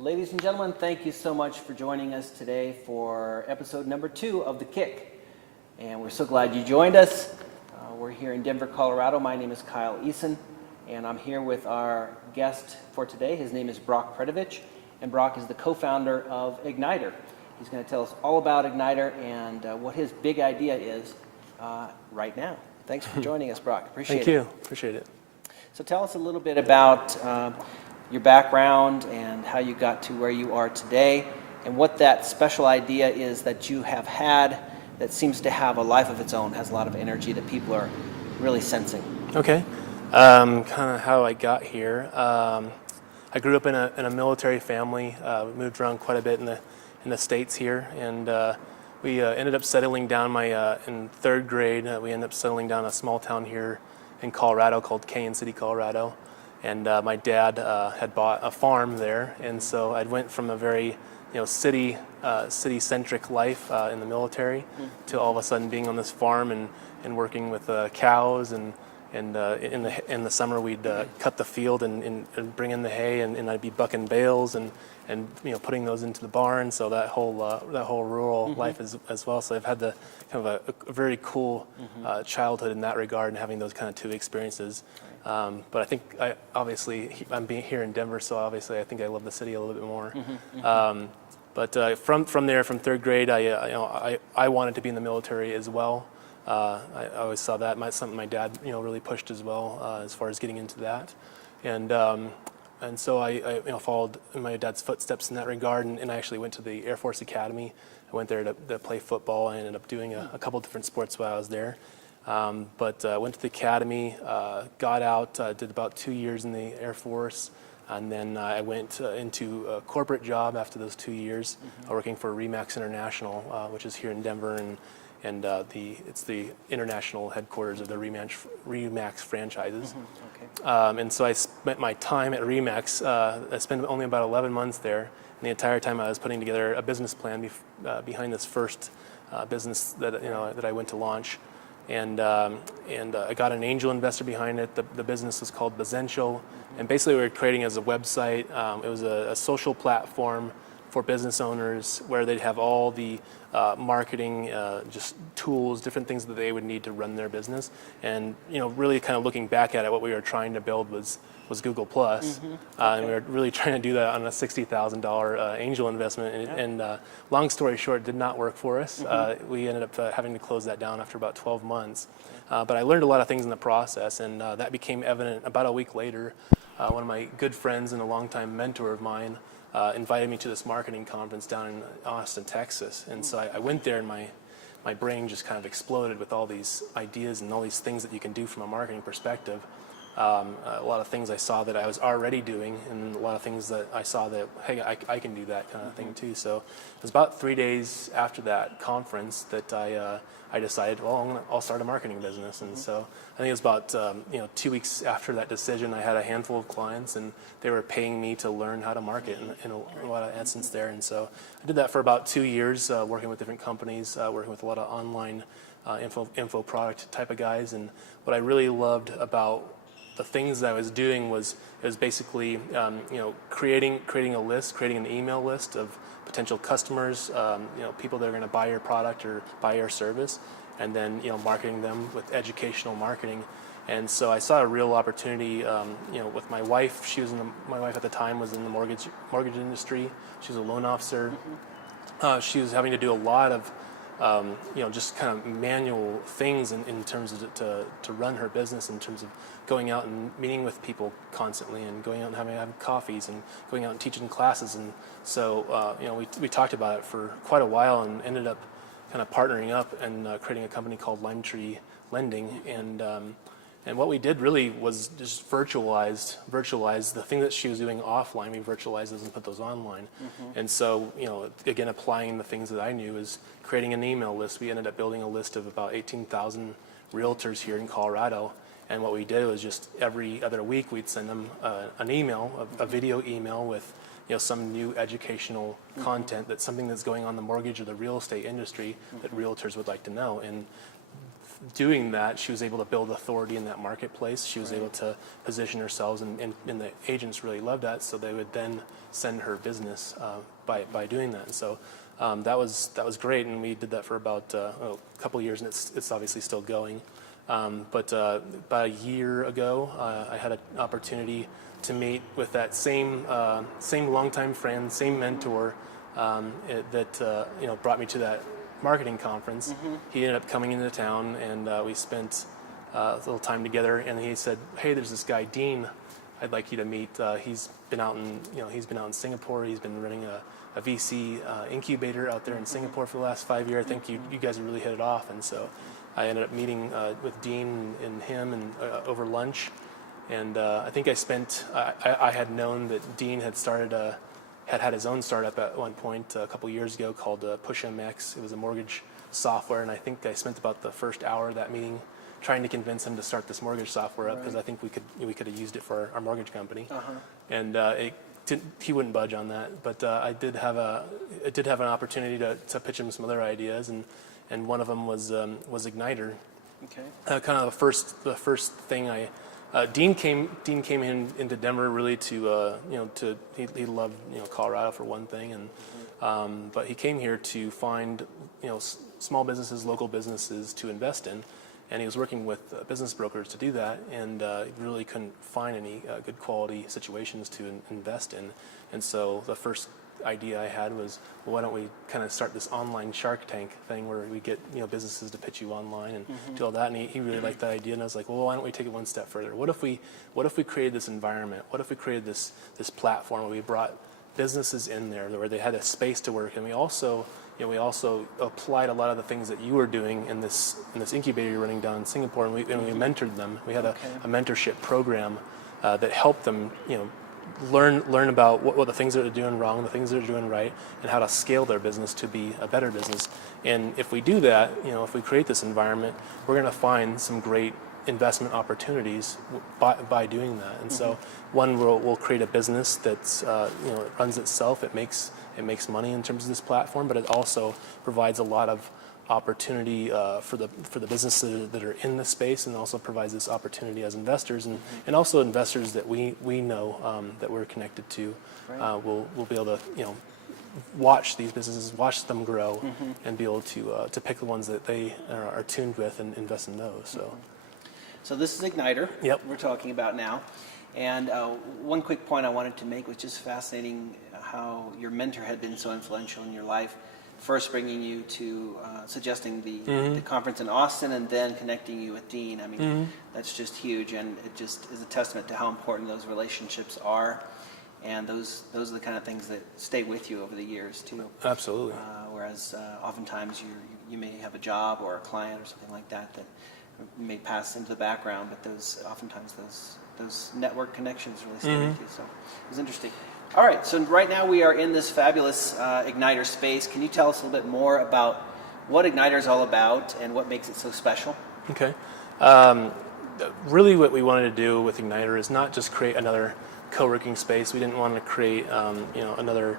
Ladies and gentlemen, thank you so much for joining us today for episode number 2 of The Kick. And we're so glad you joined us. We're here in Denver, Colorado. My name is Kyle Eason, and I'm here with our guest for today. His name is Brock Predovich, and Brock is the co-founder of Ignitrr. He's going to tell us all about Ignitrr and what his big idea is right now. Thanks for joining us, Brock. Appreciate it. Thank you. Appreciate it. So tell us a little bit about your background and how you got to where you are today, and what that special idea is that you have had that seems to have a life of its own, has a lot of energy that people are really sensing. Okay. Kind of how I got here. I grew up in a military family. We moved around quite a bit in the States here, and we ended up settling down in third grade. We ended up settling down a small town here in Colorado called Canyon City, Colorado. And my dad had bought a farm there, and so I went from a very city-centric life in the military to all of a sudden being on this farm and working with cows, and in the summer we'd cut the field and bring in the hay, and I'd be bucking bales and putting those into the barn. So that whole rural life as well. So I've had the kind of a very cool childhood in that regard, and having those kind of two experiences. But I think I'm being here in Denver, so obviously I think I love the city a little bit more. But from there, from third grade, I wanted to be in the military as well. I always saw that something my dad really pushed as well, as far as getting into that, and so I followed in my dad's footsteps in that regard, and I actually went to the Air Force Academy. I went there to play football. I ended up doing a couple different sports while I was there. But went to the academy, got out, did about 2 years in the Air Force, and then I went into a corporate job after those 2 years, working for Remax International, which is here in Denver, and it's the international headquarters of the Remax franchises. And so I spent my time at Remax. I spent only about 11 months there, and the entire time I was putting together a business plan behind this first business that I went to launch. And I got an angel investor behind it. The business was called Bazential, and basically we were creating as a website. It was a social platform for business owners where they'd have all the marketing, just tools, different things that they would need to run their business. And really kind of looking back at it, what we were trying to build was Google Plus, and we were really trying to do that on a $60,000 angel investment. And long story short, it did not work for us. We ended up having to close that down after about 12 months. But I learned a lot of things in the process, and that became evident about a week later. One of my good friends and a longtime mentor of mine invited me to this marketing conference down in Austin, Texas. And so I went there, and my brain just kind of exploded with all these ideas and all these things that you can do from a marketing perspective. A lot of things I saw that I was already doing, and a lot of things that I saw that, hey, I can do that kind of thing too. So it was about 3 days after that conference that I decided, well, I'll start a marketing business. And so I think it was about 2 weeks after that decision, I had a handful of clients, and they were paying me to learn how to market in a lot of essence there. And so I did that for about 2 years, working with different companies, working with a lot of online info product type of guys. And what I really loved about the things that I was doing was basically creating an email list of potential customers, people that are going to buy your product or buy your service, and then marketing them with educational marketing. And so I saw a real opportunity, with my wife. My wife at the time was in the mortgage industry. She was a loan officer. She was having to do a lot of just kind of manual things in terms of to run her business, in terms of going out and meeting with people constantly, and going out and having coffees, and going out and teaching classes. And so we talked about it for quite a while, and ended up kind of partnering up and creating a company called LimeTree Lending. And what we did really was just virtualize the thing that she was doing offline. We virtualized those and put those online. And so, again, applying the things that I knew is creating an email list. We ended up building a list of about 18,000 realtors here in Colorado. And what we did was just every other week we'd send them an email, a video email with some new educational content, that's something that's going on in the mortgage or the real estate industry that realtors would like to know. And doing that, she was able to build authority in that marketplace. She was able to position herself, and the agents really loved that, so they would then send her business by doing that. And so that was great, and we did that for about a couple of years, and it's obviously still going. But about a year ago, I had an opportunity to meet with that same longtime friend, same mentor that brought me to that marketing conference. He ended up coming into town, and we spent a little time together. And he said, "Hey, there's this guy Dean. I'd like you to meet. He's been out in Singapore. He's been running a VC incubator out there in Singapore for the last 5 years. I think you guys have really hit it off." And so I ended up meeting with Dean and him and over lunch. And I think I had known that Dean had had his own startup at one point a couple years ago called PushMX. It was a mortgage software, and I think I spent about the first hour of that meeting trying to convince him to start this mortgage software up, because I think we could have used it for our mortgage company. And he wouldn't budge on that. But I did have an opportunity to pitch him some other ideas, and one of them was Ignitrr. Okay. Kind of the first thing Dean came into Denver really to he loved Colorado for one thing, and but he came here to find small businesses, local businesses to invest in, and he was working with business brokers to do that, and really couldn't find any good quality situations to invest in. And so the first idea I had was, well, why don't we kind of start this online Shark Tank thing where we get businesses to pitch you online and do all that. And he really liked that idea, and I was like, well, why don't we take it one step further? What if we created this environment? What if we created this platform where we brought businesses in there where they had a space to work, and we also applied a lot of the things that you were doing in this incubator you're running down in Singapore, and we mentored them. We had a mentorship program that helped them learn about what the things that they're doing wrong, the things that they're doing right, and how to scale their business to be a better business. And if we do that, if we create this environment, we're going to find some great investment opportunities by doing that. And so, one, we'll create a business that's it runs itself. It makes money in terms of this platform, but it also provides a lot of opportunity for the businesses that are in the space, and also provides this opportunity as investors, and also investors that we know that we're connected to. We'll be able to watch these businesses, watch them grow, and be able to pick the ones that they are tuned with and invest in those. So this is Ignitrr. Yep. We're talking about now. And one quick point I wanted to make was just fascinating how your mentor had been so influential in your life. First bringing you to suggesting the conference in Austin, and then connecting you with Dean. I mean, that's just huge, and it just is a testament to how important those relationships are. And those are the kind of things that stay with you over the years too. Absolutely. Whereas oftentimes you may have a job or a client or something like that may pass into the background, but oftentimes those network connections really stay with you. So it was interesting. All right, so right now we are in this fabulous Ignitrr space. Can you tell us a little bit more about what Ignitrr is all about and what makes it so special? Okay. Really what we wanted to do with Ignitrr is not just create another co-working space. We didn't want to create another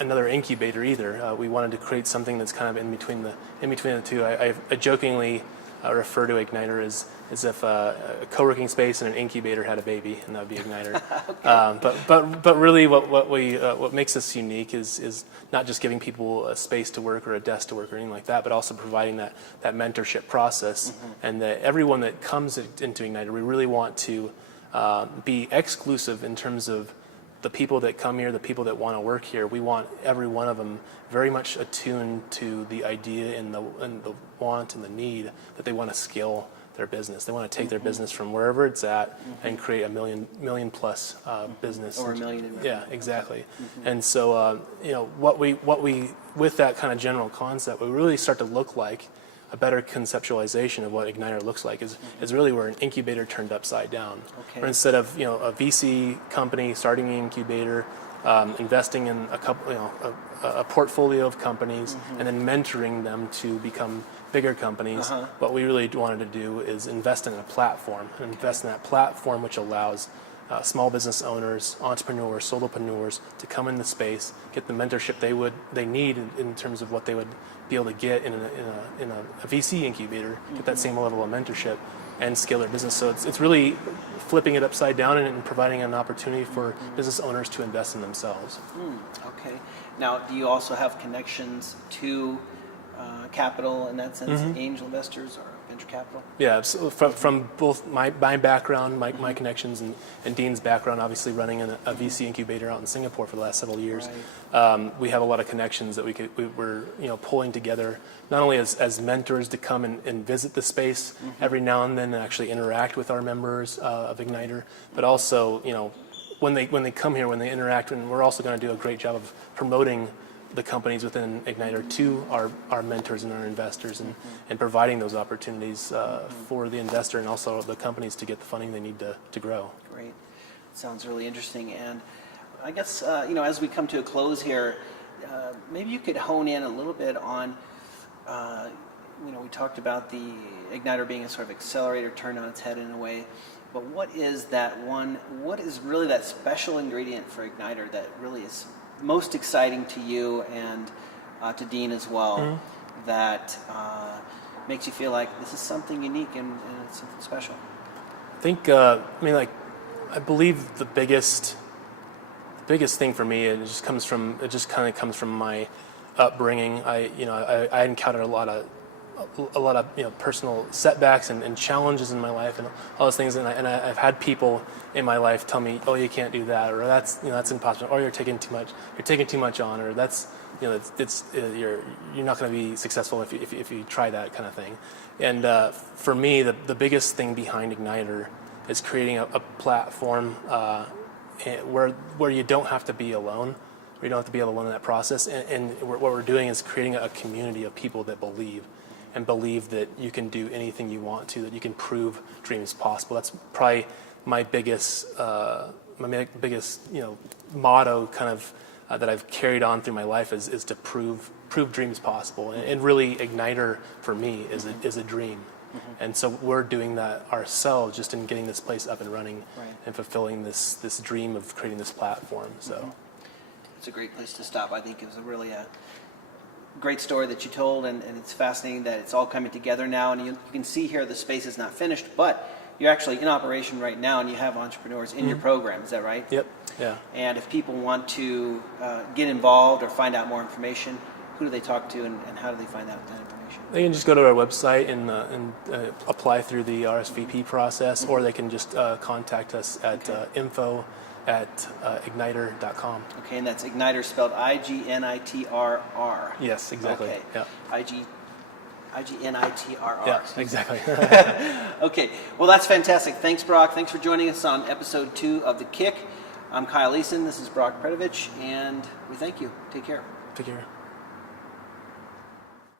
incubator either. We wanted to create something that's kind of in between the two. I jokingly refer to Ignitrr as if a co-working space and an incubator had a baby, and that would be Ignitrr. But really, what makes us unique is not just giving people a space to work or a desk to work or anything like that, but also providing that mentorship process, and that everyone that comes into Ignitrr, we really want to be exclusive in terms of the people that come here, the people that want to work here. We want every one of them very much attuned to the idea and the want and the need that they want to scale their business. They want to take their business from wherever it's at and create a million plus business. Or a million. Yeah, exactly. And so what we with that kind of general concept, we really start to look like a better conceptualization of what Ignitrr looks like is really where an incubator turned upside down. Where instead of a VC company starting an incubator, investing in a portfolio of companies, and then mentoring them to become bigger companies, what we really wanted to do is invest in a platform, and invest in that platform which allows small business owners, entrepreneurs, solopreneurs to come in the space, get the mentorship they need in terms of what they would be able to get in a VC incubator, get that same level of mentorship, and scale their business. So it's really flipping it upside down and providing an opportunity for business owners to invest in themselves. Okay. Now, do you also have connections to capital in that sense, angel investors or venture capital? Yeah, so from both my background, my connections, and Dean's background, obviously running a VC incubator out in Singapore for the last several years, we have a lot of connections that we're pulling together, not only as mentors to come and visit the space every now and then and actually interact with our members of Ignitrr, but also when they come here, when they interact, and we're also going to do a great job of promoting the companies within Ignitrr to our mentors and our investors, and providing those opportunities for the investor and also the companies to get the funding they need to grow. Great. Sounds really interesting. And I guess, as we come to a close here, maybe you could hone in a little bit on, we talked about the Ignitrr being a sort of accelerator turned on its head in a way, but what is really that special ingredient for Ignitrr that really is most exciting to you and to Dean as well, that makes you feel like this is something unique and it's something special? I think, I believe the biggest thing for me, it just kind of comes from my upbringing. I encountered a lot of personal setbacks and challenges in my life and all those things, and I've had people in my life tell me, oh, you can't do that, or that's impossible, or you're taking too much on, or that's you're not going to be successful if you try that kind of thing. And for me, the biggest thing behind Ignitrr is creating a platform where you don't have to be alone. You don't have to be alone in that process. And what we're doing is creating a community of people that believe that you can do anything you want to, that you can prove dreams possible. That's probably my biggest motto, kind of that I've carried on through my life is to prove dreams possible. And really, Ignitrr for me is a dream. And so we're doing that ourselves, just in getting this place up and running, and fulfilling this dream of creating this platform. So it's a great place to stop. I think it was a great story that you told, and it's fascinating that it's all coming together now. And you can see here the space is not finished, but you're actually in operation right now, and you have entrepreneurs in your program. Is that right? Yep. Yeah. And if people want to get involved or find out more information, who do they talk to, and how do they find out that information? They can just go to our website and apply through the RSVP process, or they can just contact us at info@ignitrr.com. Okay, and that's Ignitrr spelled IGNITRR. Yes, exactly. Okay. Yeah. IGNITRR. Yeah, exactly. Okay, well, that's fantastic. Thanks, Brock. Thanks for joining us on episode 2 of The Kick. I'm Kyle Eason. This is Brock Predovich, and we thank you. Take care. Take care.